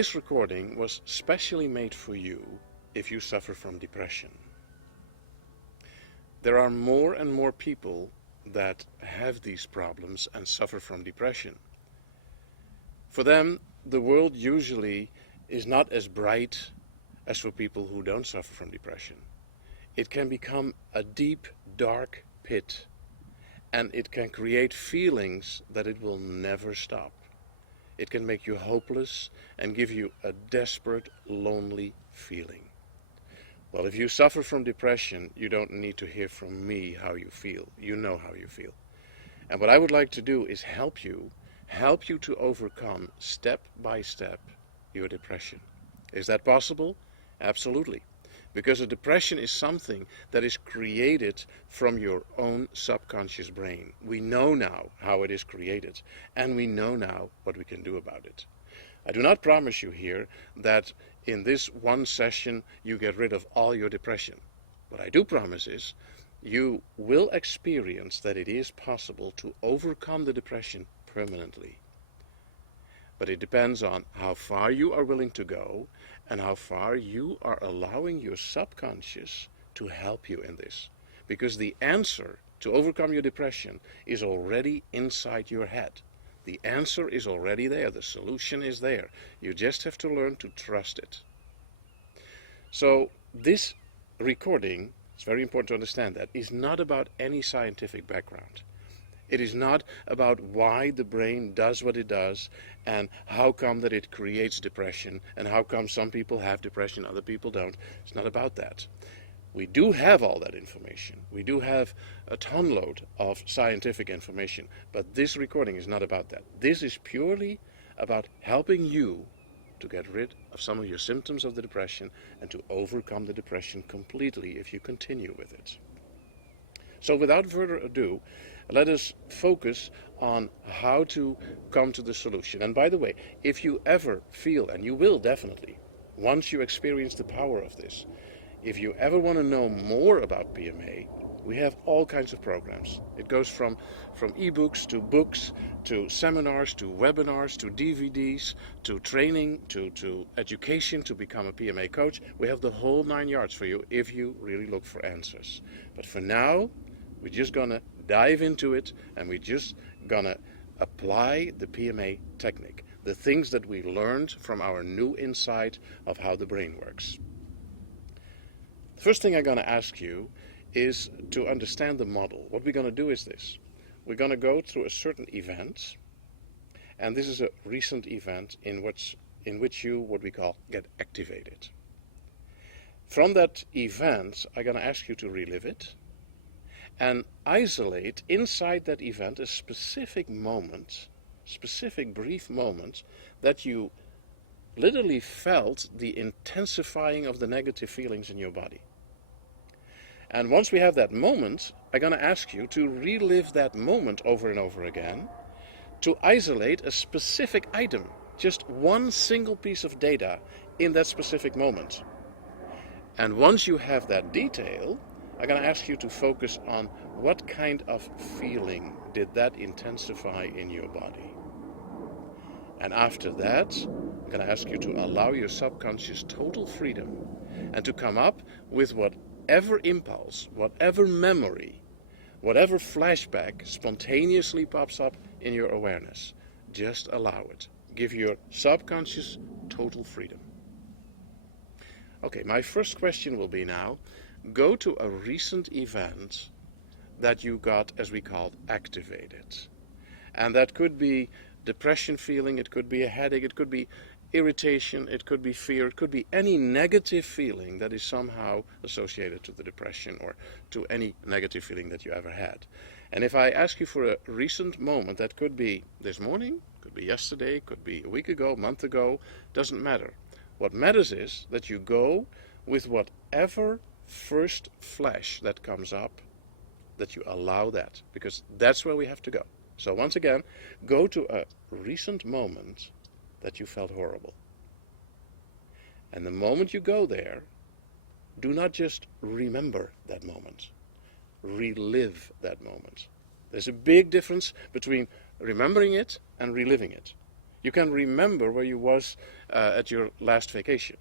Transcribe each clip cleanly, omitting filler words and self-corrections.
This recording was specially made for you if you suffer from depression. There are more and more people that have these problems and suffer from depression. For them, the world usually is not as bright as for people who don't suffer from depression. It can become a deep, dark pit, and it can create feelings that it will never stop. It can make you hopeless and give you a desperate, lonely feeling. Well, if you suffer from depression, you don't need to hear from me how you feel. You know how you feel. And what I would like to do is help you to overcome step by step your depression. Is that possible? Absolutely. Because a depression is something that is created from your own subconscious brain. We know now how it is created, and we know now what we can do about it. I do not promise you here that in this one session you get rid of all your depression. What I do promise is you will experience that it is possible to overcome the depression permanently. But it depends on how far you are willing to go and how far you are allowing your subconscious to help you in this. Because the answer to overcome your depression is already inside your head. The answer is already there. The solution is there. You just have to learn to trust it. So this recording, it's very important to understand that, is not about any scientific background. It is not about why the brain does what it does and how come that it creates depression and how come some people have depression, other people don't. It's not about that. We do have all that information. We do have a tonload of scientific information, but this recording is not about that. This is purely about helping you to get rid of some of your symptoms of the depression and to overcome the depression completely if you continue with it. So without further ado, let us focus on how to come to the solution. And by the way, if you ever feel, and you will definitely, once you experience the power of this, if you ever want to know more about PMA, we have all kinds of programs. It goes from ebooks to books, to seminars, to webinars, to DVDs, to training, to education to become a PMA coach. We have the whole 9 yards for you if you really look for answers. But for now, we're just going to dive into it, and we're just going to apply the PMA technique, the things that we learned from our new insight of how the brain works. The first thing I'm going to ask you is to understand the model. What we're going to do is this. We're going to go through a certain event, and this is a recent event in which you, what we call, get activated. From that event, I'm going to ask you to relive it and isolate inside that event a specific moment, specific brief moment that you literally felt the intensifying of the negative feelings in your body. And once we have that moment, I'm going to ask you to relive that moment over and over again, to isolate a specific item, just one single piece of data in that specific moment. And once you have that detail, I'm going to ask you to focus on what kind of feeling did that intensify in your body. And after that, I'm going to ask you to allow your subconscious total freedom and to come up with whatever impulse, whatever memory, whatever flashback spontaneously pops up in your awareness. Just allow it. Give your subconscious total freedom. Okay, my first question will be now, go to a recent event that you got, as we called, activated. And that could be depression feeling, it could be a headache, it could be irritation, it could be fear, it could be any negative feeling that is somehow associated to the depression or to any negative feeling that you ever had. And if I ask you for a recent moment, that could be this morning, could be yesterday, could be a week ago, a month ago, doesn't matter. What matters is that you go with whatever first flash that comes up, that you allow that, because that's where we have to go. So once again, go to a recent moment that you felt horrible. And the moment you go there, do not just remember that moment. Relive that moment. There's a big difference between remembering it and reliving it. You can remember where you was at your last vacation.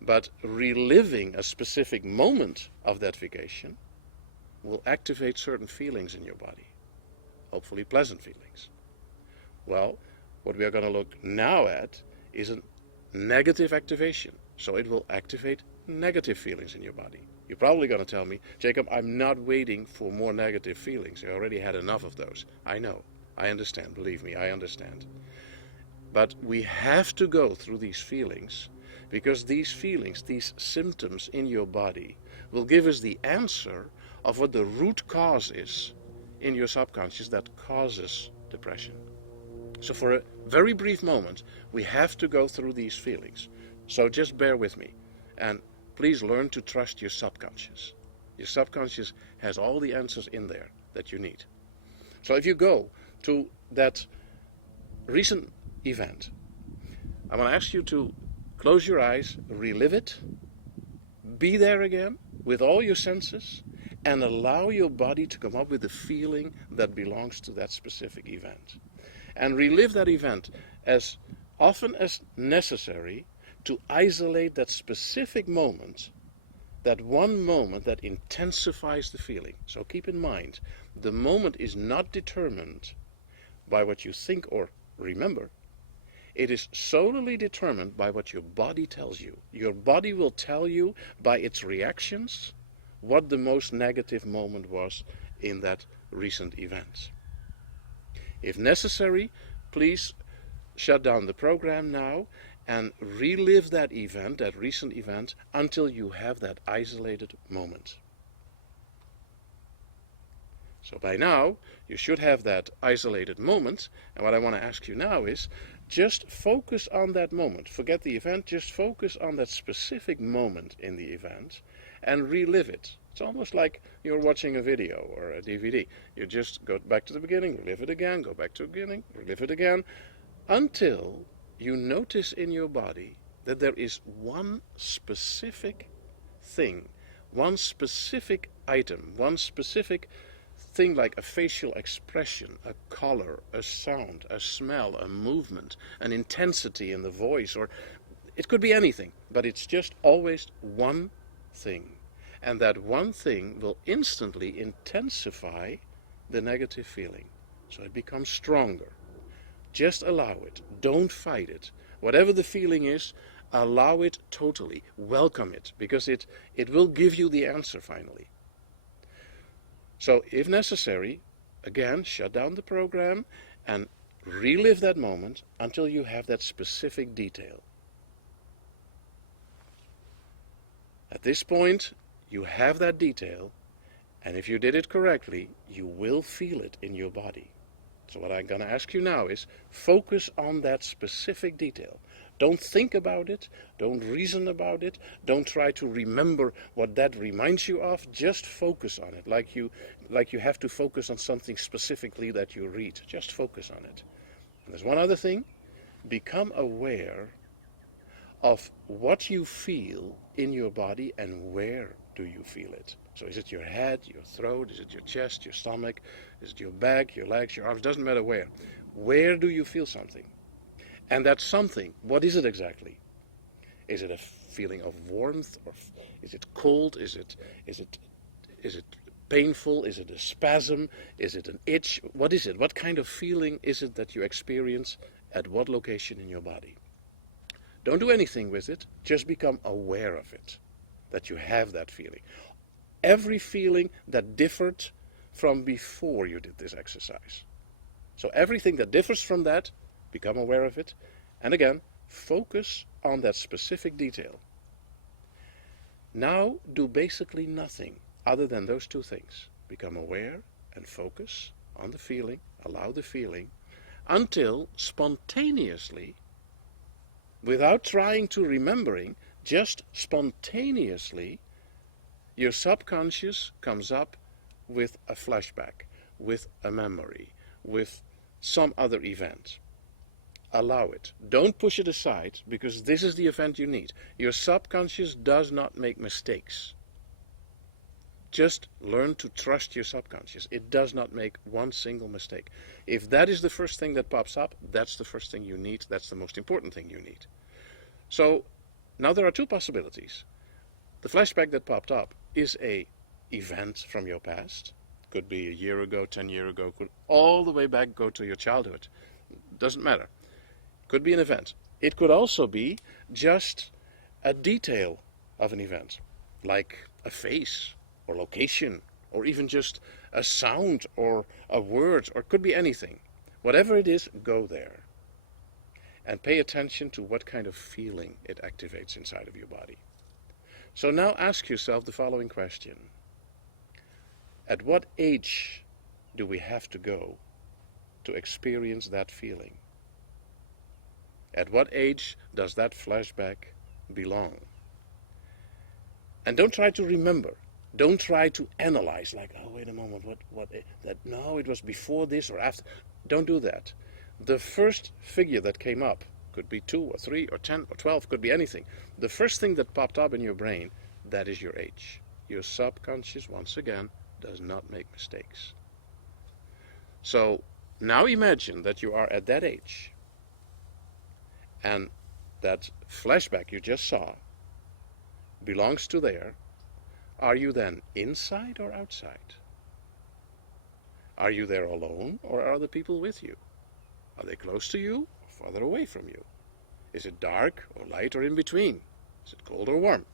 But reliving a specific moment of that vacation will activate certain feelings in your body, hopefully pleasant feelings. Well, what we are going to look now at is a negative activation. So it will activate negative feelings in your body. You're probably going to tell me, Jacob, I'm not waiting for more negative feelings. I already had enough of those. I know. I understand. Believe me, I understand. But we have to go through these feelings because these feelings, these symptoms in your body will give us the answer of what the root cause is in your subconscious that causes depression. So for a very brief moment, we have to go through these feelings. So just bear with me and please learn to trust your subconscious. Your subconscious has all the answers in there that you need. So if you go to that recent event, I'm going to ask you to close your eyes, relive it, be there again with all your senses, and allow your body to come up with the feeling that belongs to that specific event. And relive that event as often as necessary to isolate that specific moment, that one moment that intensifies the feeling. So keep in mind, the moment is not determined by what you think or remember. It is solely determined by what your body tells you. Your body will tell you by its reactions what the most negative moment was in that recent event. If necessary, please shut down the program now and relive that event, that recent event, until you have that isolated moment. So by now, you should have that isolated moment, and what I want to ask you now is, just focus on that moment. Forget the event, just focus on that specific moment in the event and relive it. It's almost like you're watching a video or a DVD. You just go back to the beginning, relive it again, go back to the beginning, relive it again, until you notice in your body that there is one specific thing, one specific item, one specific thing like a facial expression, a color, a sound, a smell, a movement, an intensity in the voice, or it could be anything, but it's just always one thing. And that one thing will instantly intensify the negative feeling. So it becomes stronger. Just allow it. Don't fight it. Whatever the feeling is, allow it totally. Welcome it, because it will give you the answer finally. So if necessary, again, shut down the program and relive that moment until you have that specific detail. At this point, you have that detail, and if you did it correctly, you will feel it in your body. So what I'm going to ask you now is focus on that specific detail. Don't think about it, don't reason about it, don't try to remember what that reminds you of, just focus on it, like you have to focus on something specifically that you read. Just focus on it. And there's one other thing, become aware of what you feel in your body and where do you feel it. So is it your head, your throat, is it your chest, your stomach, is it your back, your legs, your arms, doesn't matter where. Where do you feel something? And that something, what is it exactly? Is it a feeling of warmth, or is it cold? Is it painful? Is it a spasm? Is it an itch? What is it? What kind of feeling is it that you experience at what location in your body? Don't do anything with it, just become aware of it, that you have that feeling. Every feeling that differed from before you did this exercise. So everything that differs from that, become aware of it, and again, focus on that specific detail. Now do basically nothing other than those two things. Become aware and focus on the feeling, allow the feeling, until spontaneously, without trying to remembering, just spontaneously, your subconscious comes up with a flashback, with a memory, with some other event. Allow it. Don't push it aside, because this is the event you need. Your subconscious does not make mistakes. Just learn to trust your subconscious. It does not make one single mistake. If that is the first thing that pops up, that's the first thing you need. That's the most important thing you need. So now there are two possibilities. The flashback that popped up is a event from your past. Could be a year ago, 10 years ago, could all the way back go to your childhood. Doesn't matter. Could be an event. It could also be just a detail of an event, like a face or location, or even just a sound or a word, or it could be anything. Whatever it is, go there. And pay attention to what kind of feeling it activates inside of your body. So now ask yourself the following question. At what age do we have to go to experience that feeling? At what age does that flashback belong? And don't try to remember. Don't try to analyze, like, oh, wait a moment, no, it was before this or after. Don't do that. The first figure that came up could be 2 or 3 or 10 or 12, could be anything. The first thing that popped up in your brain, that is your age. Your subconscious, once again, does not make mistakes. So now imagine that you are at that age, and that flashback you just saw belongs to there. Are you then inside or outside? Are you there alone, or are the people with you? Are they close to you or farther away from you? Is it dark or light or in between? Is it cold or warm?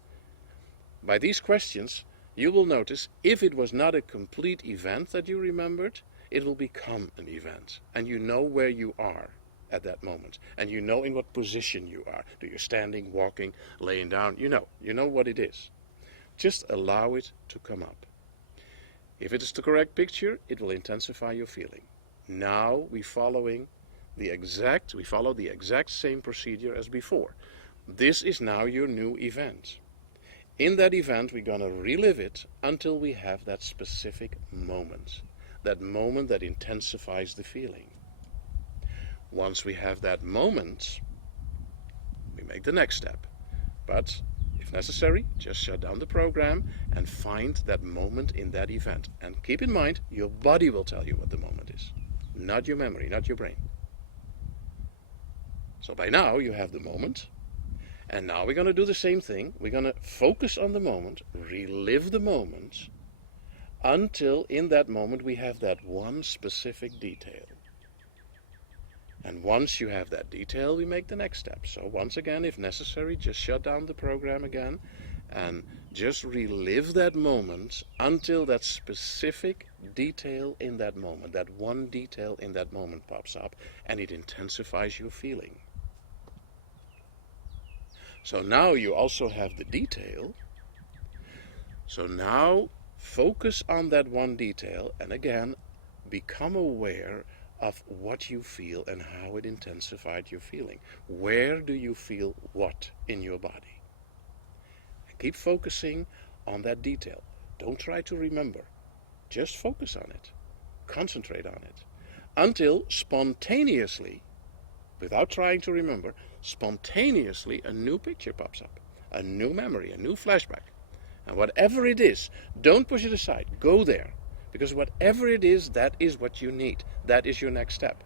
By these questions, you will notice if it was not a complete event that you remembered, it will become an event. And you know where you are at that moment. And you know in what position you are. Do you standing, walking, laying down? You know what it is. Just allow it to come up. If it is the correct picture, it will intensify your feeling. Now we follow the exact same procedure as before. This is now your new event. In that event, we're going to relive it until we have that specific moment. That moment that intensifies the feeling. Once we have that moment, we make the next step. But if necessary, just shut down the program and find that moment in that event. And keep in mind, your body will tell you what the moment is. Not your memory, not your brain. So by now you have the moment. And now we're going to do the same thing. We're going to focus on the moment, relive the moment, until in that moment we have that one specific detail. And once you have that detail, we make the next step. So once again, if necessary, just shut down the program again and just relive that moment until that specific detail in that moment, that one detail in that moment pops up and it intensifies your feeling. So now you also have the detail. So now focus on that one detail and again, become aware of what you feel and how it intensified your feeling. Where do you feel what in your body? And keep focusing on that detail. Don't try to remember. Just focus on it. Concentrate on it. Until spontaneously, without trying to remember, spontaneously a new picture pops up. A new memory, a new flashback. And whatever it is, don't push it aside. Go there. Because whatever it is, that is what you need. That is your next step.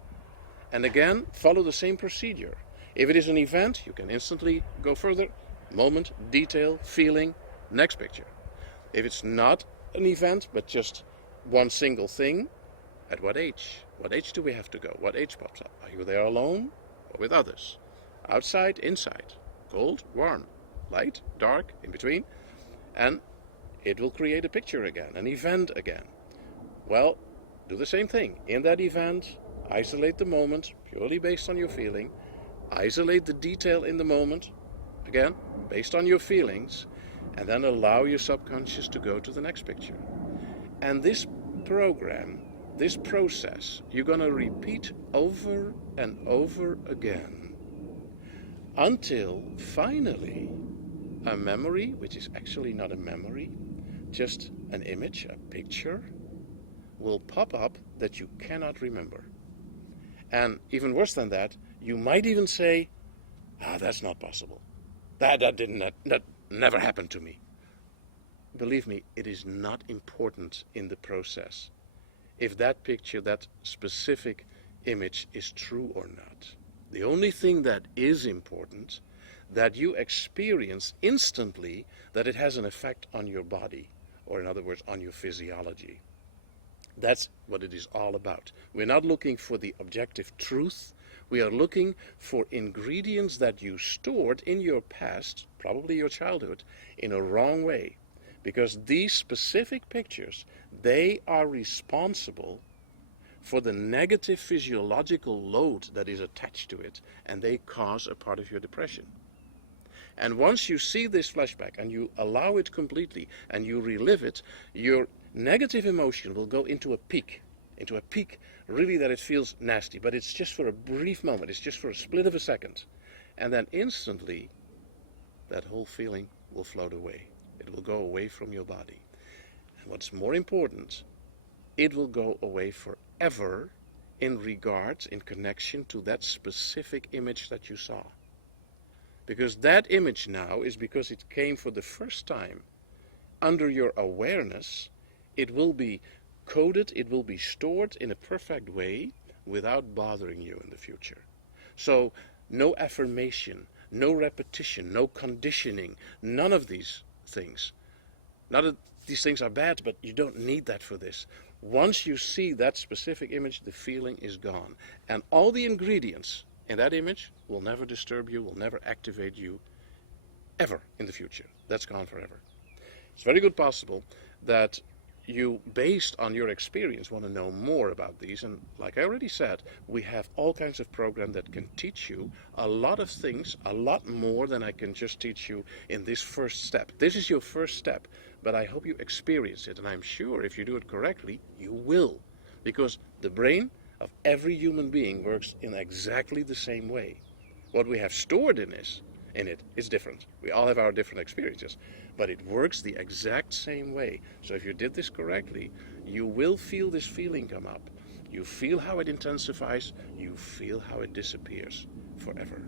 And again, follow the same procedure. If it is an event, you can instantly go further. Moment, detail, feeling, next picture. If it's not an event, but just one single thing, at what age? What age do we have to go? What age pops up? Are you there alone or with others? Outside, inside, cold, warm, light, dark, in between. And it will create a picture again, an event again. Well, do the same thing. In that event, isolate the moment, purely based on your feeling. Isolate the detail in the moment, again, based on your feelings. And then allow your subconscious to go to the next picture. And this program, this process, you're going to repeat over and over again. Until, finally, a memory, which is actually not a memory, just an image, a picture, will pop up that you cannot remember. And even worse than that, you might even say, that's not possible. That never happened to me. believe me, it is not important in the process if that picture, that specific image is true or not. The only thing that is important, that you experience instantly that it has an effect on your body, or in other words, on your physiology. That's what it is all about. We're not looking for the objective truth. We are looking for ingredients that you stored in your past, probably your childhood, in a wrong way. Because these specific pictures, they are responsible for the negative physiological load that is attached to it, and they cause a part of your depression. And once you see this flashback and you allow it completely and you relive it, your negative emotion will go into a peak really that it feels nasty, but it's just for a brief moment, it's just for a split of a second. And then instantly, that whole feeling will float away. It will go away from your body. And what's more important, it will go away forever in regards, in connection to that specific image that you saw. Because that image now is because it came for the first time under your awareness, it will be coded, it will be stored in a perfect way without bothering you in the future. So no affirmation, no repetition, no conditioning, none of these things. Not that these things are bad, but you don't need that for this. Once you see that specific image, the feeling is gone. And all the ingredients in that image will never disturb you, will never activate you, ever in the future. That's gone forever. It's very good possible that you, based on your experience, want to know more about these. And like I already said, we have all kinds of programs that can teach you a lot of things, a lot more than I can just teach you in this first step. This is your first step, but I hope you experience it. And I'm sure if you do it correctly, you will. Because the brain of every human being works in exactly the same way. What we have stored in it is different. We all have our different experiences, but it works the exact same way. So if you did this correctly, you will feel this feeling come up. You feel how it intensifies, you feel how it disappears forever.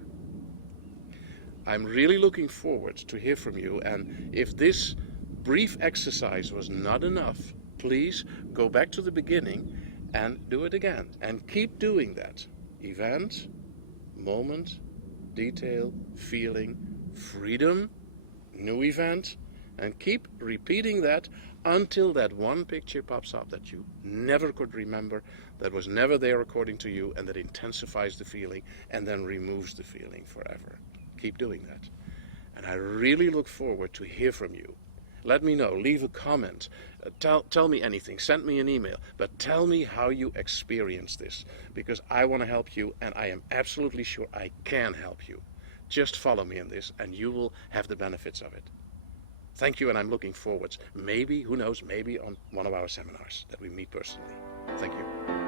I'm really looking forward to hear from you, and if this brief exercise was not enough, please go back to the beginning and do it again, and keep doing that. Event, moment, detail, feeling, freedom, new event, and keep repeating that until that one picture pops up that you never could remember, that was never there according to you, and that intensifies the feeling and then removes the feeling forever. Keep doing that. And I really look forward to hear from you. Let me know, leave a comment, tell me anything, send me an email, but tell me how you experience this, because I want to help you, and I am absolutely sure I can help you. Just follow me in this, and you will have the benefits of it. Thank you, and I'm looking forward, maybe, who knows, maybe on one of our seminars that we meet personally. Thank you.